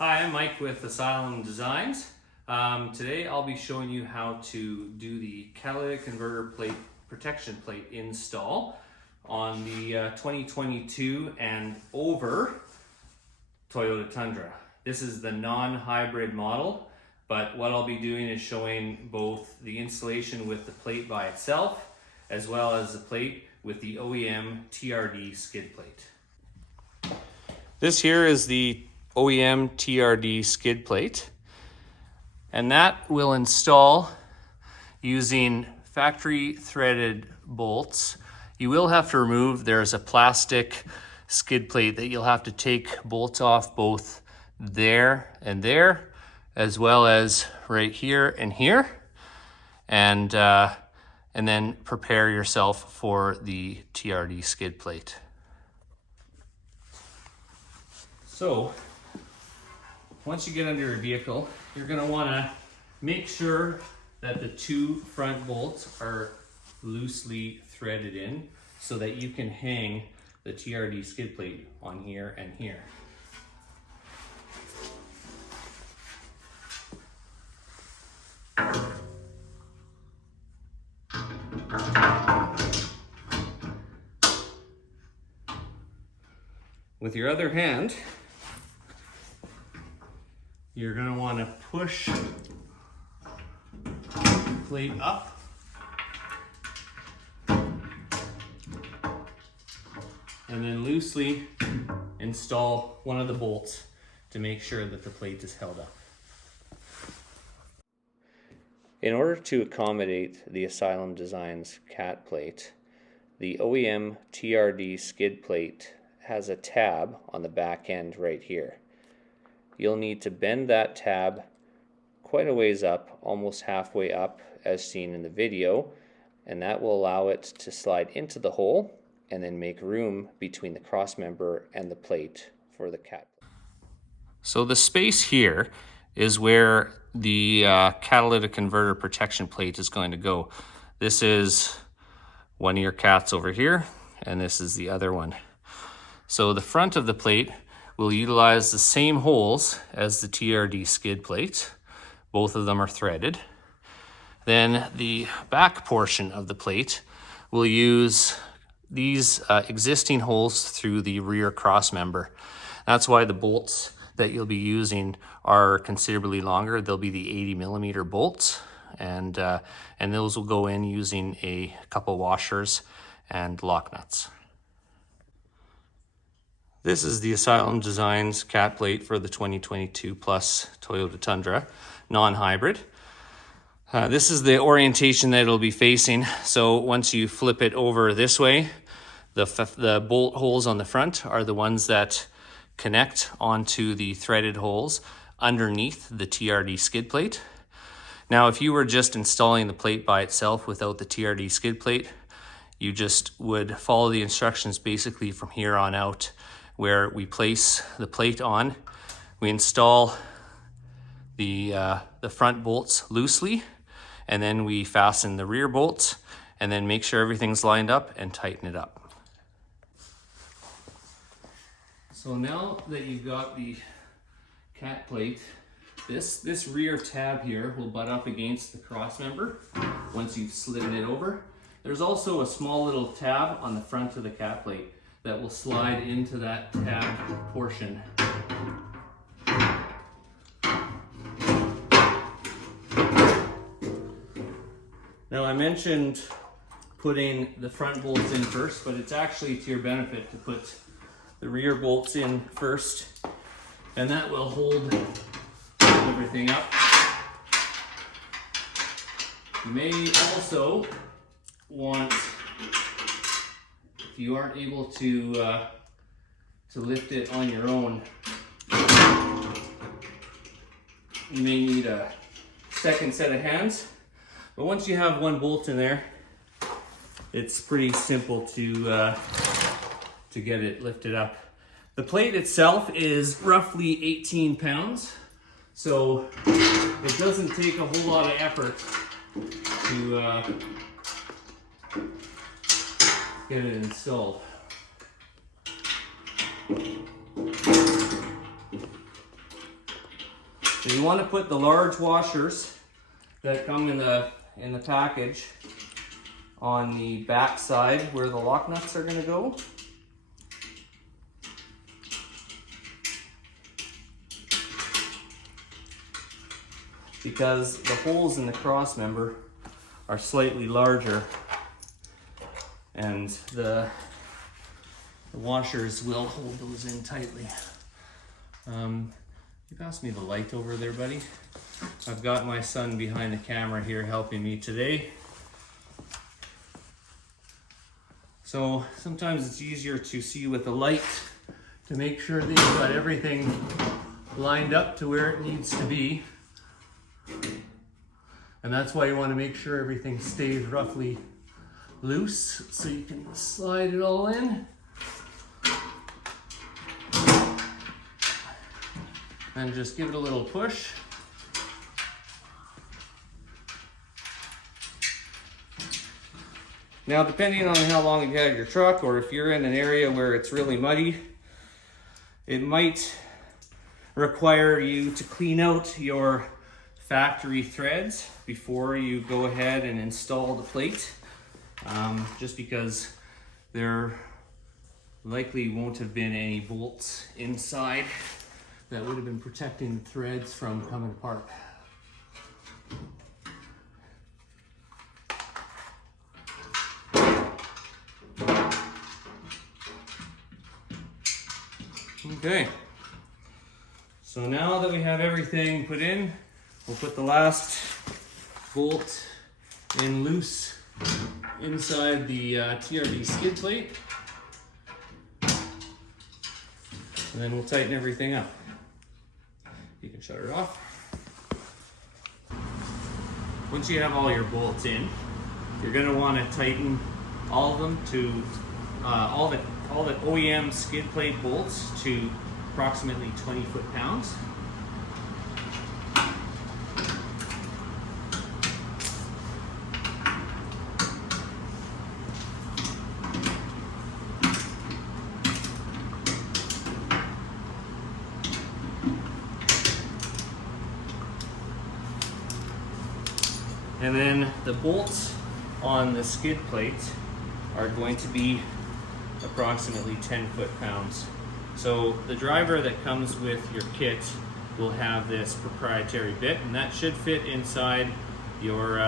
Hi, I'm Mike with Asylum Dezyns. Today I'll be showing you how to do the catalytic converter plate protection plate install on the 2022 and over Toyota Tundra. This is the non-hybrid model, but what I'll be doing is showing both the installation with the plate by itself as well as the plate with the OEM TRD skid plate. This here is the OEM TRD skid plate, and that will install using factory threaded bolts. You will have to remove, there's a plastic skid plate that you'll have to take bolts off both there and there, as well as right here and here, and then prepare yourself for the TRD skid plate. So once you get under your vehicle, you're going to want to make sure that the two front bolts are loosely threaded in so that you can hang the TRD skid plate on here and here. With your other hand, you're going to want to push the plate up and then loosely install one of the bolts to make sure that the plate is held up. In order to accommodate the Asylum Dezyns cat plate, the OEM TRD skid plate has a tab on the back end right here. You'll need to bend that tab quite a ways up, almost halfway up as seen in the video, and that will allow it to slide into the hole and then make room between the cross member and the plate for the cat. So the space here is where the catalytic converter protection plate is going to go. This is one of your cats over here, and this is the other one. So the front of the plate will utilize the same holes as the TRD skid plate. Both of them are threaded. Then the back portion of the plate will use these existing holes through the rear cross member. That's why the bolts that you'll be using are considerably longer. They'll be the 80mm bolts, and those will go in using a couple washers and lock nuts. This is the Asylum Dezyns cat plate for the 2022 plus Toyota Tundra non-hybrid. This is the orientation that it'll be facing. So once you flip it over this way, the bolt holes on the front are the ones that connect onto the threaded holes underneath the TRD skid plate. Now, if you were just installing the plate by itself without the TRD skid plate, you just would follow the instructions basically from here on out, where we place the plate on, we install the front bolts loosely, and then we fasten the rear bolts, and then make sure everything's lined up and tighten it up. So now that you've got the cat plate, this rear tab here will butt up against the cross member once you've slidden it over. There's also a small little tab on the front of the cat plate that will slide into that tab portion. Now, I mentioned putting the front bolts in first, but it's actually to your benefit to put the rear bolts in first, and that will hold everything up. You may also want, if you aren't able to lift it on your own, you may need a second set of hands. But once you have one bolt in there, it's pretty simple to get it lifted up. The plate itself is roughly 18 pounds, so it doesn't take a whole lot of effort to get it installed. So you want to put the large washers that come in the package on the back side where the lock nuts are going to go. Because the holes in the cross member are slightly larger, and the washers will hold those in tightly. You pass me the light over there, buddy. I've got my son behind the camera here helping me today. So sometimes it's easier to see with the light to make sure that you've got everything lined up to where it needs to be. And that's why you want to make sure everything stays roughly loose so you can slide it all in. And just give it a little push. Now, depending on how long you've had your truck, or if you're in an area where it's really muddy, it might require you to clean out your factory threads before you go ahead and install the plate, just because there likely won't have been any bolts inside that would have been protecting the threads from coming apart. Okay, so now that we have everything put in, we'll put the last bolt in loose inside the TRD skid plate, and then we'll tighten everything up. You can shut it off. Once you have all your bolts in, you're going to want to tighten all of them to all the OEM skid plate bolts to approximately 20 foot-pounds. And then the bolts on the skid plate are going to be approximately 10 foot-pounds. So the driver that comes with your kit will have this proprietary bit, and that should fit inside your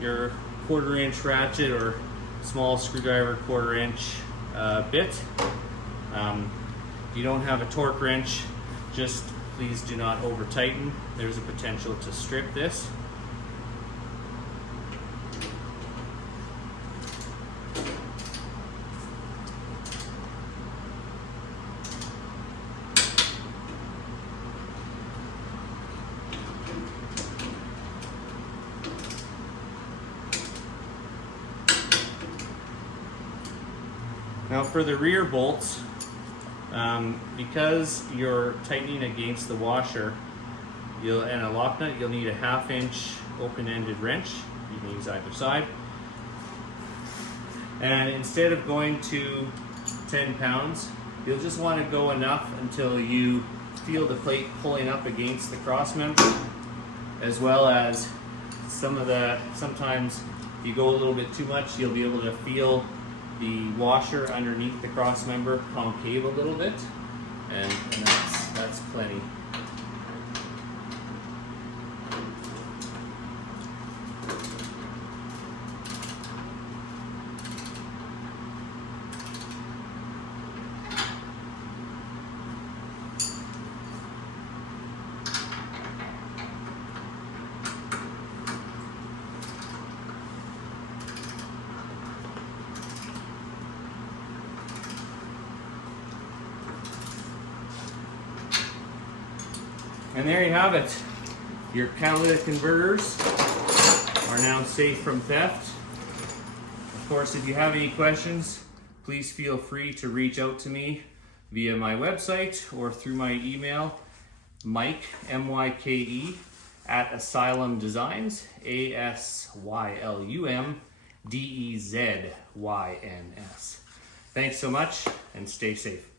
1/4-inch ratchet or small screwdriver 1/4-inch bit. If you don't have a torque wrench, just please do not over tighten. There's a potential to strip this. Now for the rear bolts, because you're tightening against the washer and a lock nut, you'll need a 1/2-inch open-ended wrench. You can use either side. And instead of going to 10 pounds, you'll just want to go enough until you feel the plate pulling up against the cross member, as well as sometimes if you go a little bit too much, you'll be able to feel the washer underneath the cross member concave a little bit, and that's plenty. And there you have it. Your catalytic converters are now safe from theft. Of course, if you have any questions, please feel free to reach out to me via my website or through my email, Mike, M-Y-K-E, at Asylum Dezyns, ASYLUM DEZYNS. Thanks so much, and stay safe.